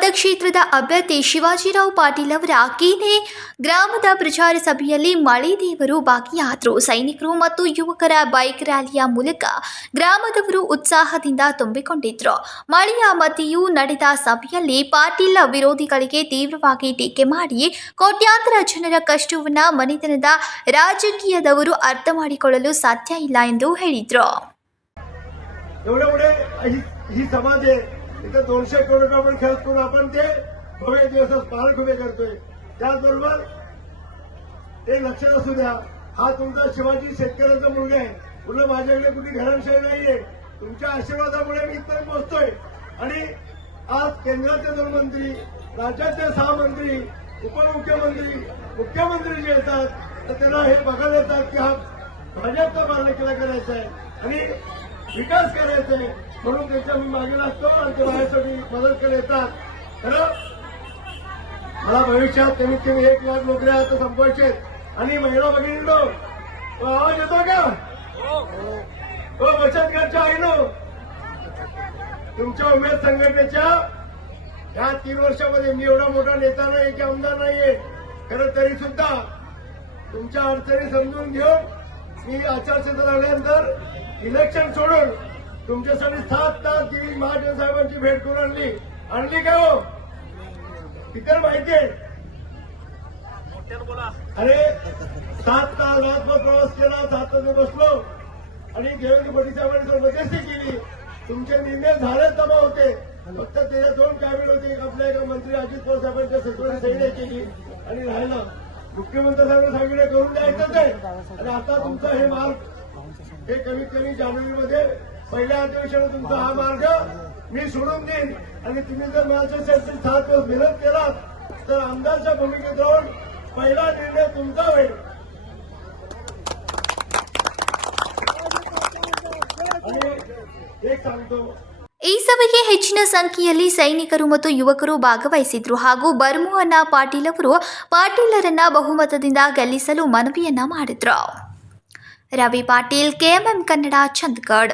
ಮತಕ್ಷೇತ್ರದ ಅಭ್ಯರ್ಥಿ ಶಿವಾಜಿರಾವ್ ಪಾಟೀಲ್ ಅವರ ಕೀನೆ ಗ್ರಾಮದ ಪ್ರಚಾರ ಸಭೆಯಲ್ಲಿ ಮಳೆ ದೇವರು ಭಾಗಿಯಾದರು. ಸೈನಿಕರು ಮತ್ತು ಯುವಕರ ಬೈಕ್ ರ್ಯಾಲಿಯ ಮೂಲಕ ಗ್ರಾಮದವರು ಉತ್ಸಾಹದಿಂದ ತುಂಬಿಕೊಂಡಿದ್ರು. ಮಳೆಯ ಮಧ್ಯೆಯೂ ನಡೆದ ಸಭೆಯಲ್ಲಿ ಪಾಟೀಲ್ ವಿರೋಧಿಗಳಿಗೆ ತೀವ್ರವಾಗಿ ಟೀಕೆ ಮಾಡಿ ಕೋಟ್ಯಾಂತರ ಜನರ ಕಷ್ಟವನ್ನ ಮನೆತನದ ರಾಜಕೀಯದವರು ಅರ್ಥ ಮಾಡಿಕೊಳ್ಳಲು ಸಾಧ್ಯ ಇಲ್ಲ ಎಂದು ಹೇಳಿದ್ರು. इथं 200 करोड रुपये खर्च करून आपण ते भव्य दिवस स्मारक उभे करतोय. त्याचबरोबर ते लक्षात असू द्या, हा तुमचा शिवाजी शेतकऱ्याचा मुलगा आहे. पुन्हा माझ्याकडे कुठे घराणशाही नाहीये. तुमच्या आशीर्वादामुळे मी इथपर्यंत पोहोचतोय. आणि आज केंद्राचे 2 मंत्री, राज्याचे 6 मंत्री, उपमुख्यमंत्री, मुख्यमंत्री जे येतात तर त्यांना हे बघायला येतात की हा भाजपचा बालेकिल्ला करायचा आहे आणि विकास करायचा आहे, म्हणून त्याच्या मी मागे लागतो आणि ते माझ्यासाठी मदत करत येतात. खरं मला भविष्यात कमीत कमी 1 लाख नोकऱ्या आता संपवायचे आणि महिला भगिनींनो आवाज येतो का? तो बचत गटच्या आईनो, तुमच्या उमेद संघटनेच्या या 3 वर्षामध्ये मी एवढा मोठा नेता नाही की आमदार नाहीये. खरं तरी सुद्धा तुमच्या अडचणी समजून घेऊन मी आचारसंहिता लागल्यानंतर इलेक्शन सोडून तुमच्यासाठी 7 तास दिली महाजन साहेबांची भेट करून आणली काय हो? किती माहिती आहे? अरे 7 तास रातभर प्रवास केला, 7 तास बसलो आणि देवेंद्र फडणवीस साहेबांनी मध्यस्थी केली. तुमचे निर्णय झाले जमा होते, फक्त त्याच्या 2 कॅबिनेट होते. आपल्या एका मंत्री अजित पवार साहेबांच्या सचिवांनी सही नाही केली आणि राहिला. मुख्यमंत्री साहेबांनी सांगितलं करून द्यायचं ते. आणि आता तुमचा हे मार्ग हे कमीत कमी जानेवारीमध्ये पहिल्या अधिवेशनात तुमचा हा मार्ग मी सोडून देईन. आणि तुम्ही जर माझ्यासाठी 7 दिवस मेहनत केलात तर आमदारच्या भूमिकेत राहून पहिला निर्णय तुमचा होईल. आणि एक सांगतो, ಈ ಸಭೆಗೆ ಹೆಚ್ಚಿನ ಸಂಖ್ಯೆಯಲ್ಲಿ ಸೈನಿಕರು ಮತ್ತು ಯುವಕರು ಭಾಗವಹಿಸಿದ್ರು ಹಾಗೂ ಬರ್ಮುವನ್ನ ಪಾಟೀಲ್ ಅವರು ಪಾಟೀಲರನ್ನ ಬಹುಮತದಿಂದ ಗೆಲ್ಲಿಸಲು ಮನವಿಯನ್ನ ಮಾಡಿದ್ರು. ರವಿ ಪಾಟೀಲ್, KMM ಕನ್ನಡ, ಚಂದಗಢ.